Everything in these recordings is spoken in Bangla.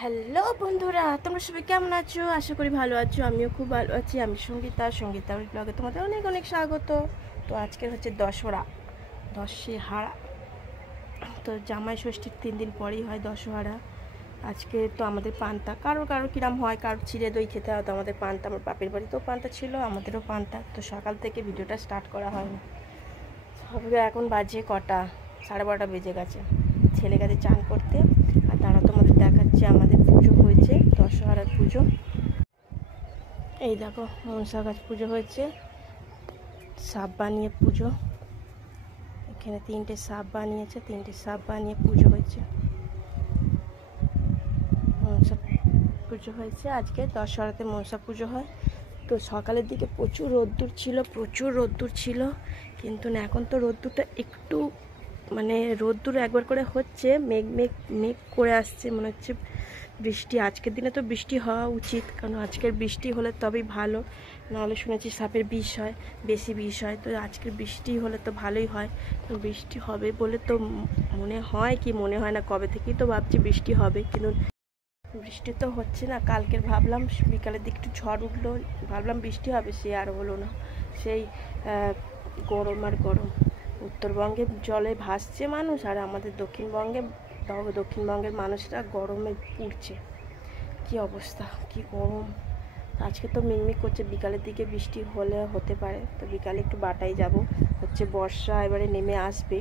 হ্যালো বন্ধুরা, তোমরা সবাই কেমন আছো? আশা করি ভালো আছো। আমিও খুব ভালো আছি। আমি সঙ্গীতার ব্লগে তোমাদের অনেক অনেক স্বাগত। তো আজকের হচ্ছে দশেহারা। তো জামাই ষষ্ঠীর 3 দিন পরেই হয় দশহারা। আজকে তো আমাদের পান্তা, কারো কারো কিরাম হয়, কারো চিড়ে দই খেতে হয়। তো আমাদের পান্তা, আমার বাপের বাড়িতেও পান্তা ছিল, আমাদেরও পান্তা। তো সকাল থেকে ভিডিওটা স্টার্ট করা হয়নি। সবে এখন বাজে কটা, 12:30 বেজে গেছে। ছেলে গেছে চান করতে। আর তারা তোমাদের দেখাচ্ছে আমাদের পুজো হয়েছে, দশহারার পুজো। এই দেখো, মনসা গাছ পুজো হয়েছে, সাপ বানিয়ে পুজো। এখানে 3টে সাপ বানিয়েছে, 3টে সাপ বানিয়ে পুজো হয়েছে। মনসা পুজো হয়েছে আজকে, দশহারাতে মনসা পুজো হয়। তো সকালের দিকে প্রচুর রোদ্দুর ছিল, কিন্তু না, এখন তো রোদ্দুরটা একটু রোদ্দুর একবার করে হচ্ছে, মেঘ মেঘ মেঘ করে আসছে, মনে হচ্ছে বৃষ্টি। আজকের দিনে তো বৃষ্টি হওয়া উচিত, কারণ আজকের বৃষ্টি হলে তবেই ভালো। নাহলে শুনেছি সাপের বিষ হয়, বেশি বিষ হয়। তো আজকের বৃষ্টি হলে তো ভালোই হয়। তো বৃষ্টি হবে বলে তো মনে হয়, কি মনে হয় না, কবে থেকেই তো ভাবছি বৃষ্টি হবে, কিন্তু বৃষ্টি তো হচ্ছে না। কালকের ভাবলাম বিকালের দিকে একটু ঝড় উঠলো, ভাবলাম বৃষ্টি হবে, সে আর হলো না। সেই গরম আর গরম। উত্তরবঙ্গে জলে ভাসছে মানুষ, আর আমাদের দক্ষিণবঙ্গের মানুষরা গরমে পুড়ছে। কি অবস্থা, কি গরম। আজকে তো মিকমিক করছে, বিকালের দিকে বৃষ্টি হলে হতে পারে। তো বিকালে একটু বাটাই যাব, হচ্ছে বর্ষা এবারে নেমে আসবে।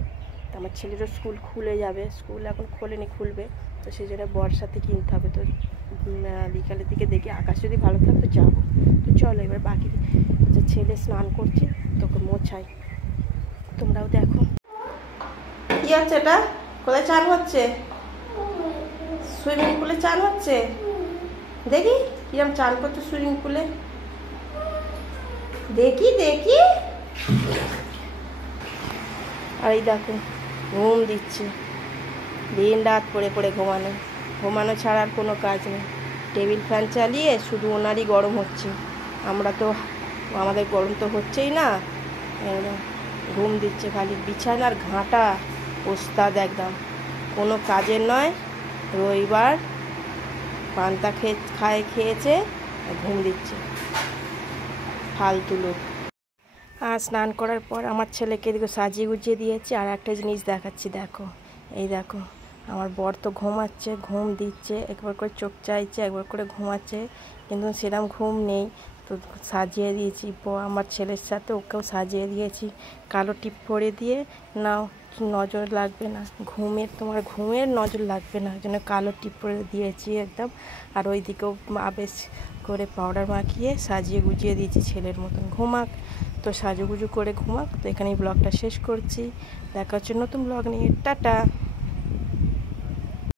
তো আমার ছেলেরও স্কুল খুলে যাবে, স্কুল এখন খোলেনি, খুলবে। তো সেই জন্য বর্ষাতে কিনতে হবে। তো বিকালের দিকে দেখি আকাশ যদি ভালো থাকে তো যাবো। তো চলো এবার বাকি ছেলে স্নান করছে, তোকে মোছাই, তোমরাও দেখো। কি হচ্ছে এটা? কোথায় চান হচ্ছে? সুইমিং পুলে চান হচ্ছে। দেখি কিরম চান করছে সুইমিং পুলে, দেখি দেখি। আর এই দেখো, ঘুম দিচ্ছে, দিন রাত পড়ে পড়ে ঘুমানো ছাড়া আর কোনো কাজ নেই। টেবিল ফ্যান চালিয়ে শুধু ওনারই গরম হচ্ছে, আমাদের গরম তো হচ্ছেই না। ঘুম দিচ্ছে খালি, বিছানার ঘাঁটা ওস্তাদ একদম, কোনো কাজের নয়। রবিবার পান্তা খেয়েছে, ঘুম দিচ্ছে, ফালতু লোক। আর স্নান করার পর আমার ছেলেকে এদিকে সাজিয়ে গুজিয়ে দিয়েছে। আর একটা জিনিস দেখাচ্ছি, দেখো, এই দেখো, আমার বর তো ঘুমাচ্ছে, ঘুম দিচ্ছে, একবার করে চোখ চাইছে, একবার করে ঘুমাচ্ছে, কিন্তু সেরকম ঘুম নেই। তো সাজিয়ে দিয়েছি, আমার ছেলের সাথে ওকেও সাজিয়ে দিয়েছি, কালো টিপ পরে দিয়ে। নাও, নজর লাগবে না, তোমার ঘুমের নজর লাগবে না, জন্য কালো টিপ পরে দিয়েছি একদম। আর ওই দিকেও বেশ করে পাউডার মাখিয়ে সাজিয়ে গুজিয়ে দিয়েছি ছেলের মতন, ঘুমাক। তো সাজুগুজু করে ঘুমাক। তো এখানেই ব্লগটা শেষ করছি, দেখা হচ্ছে নতুন ব্লগ নিয়ে। টাটা।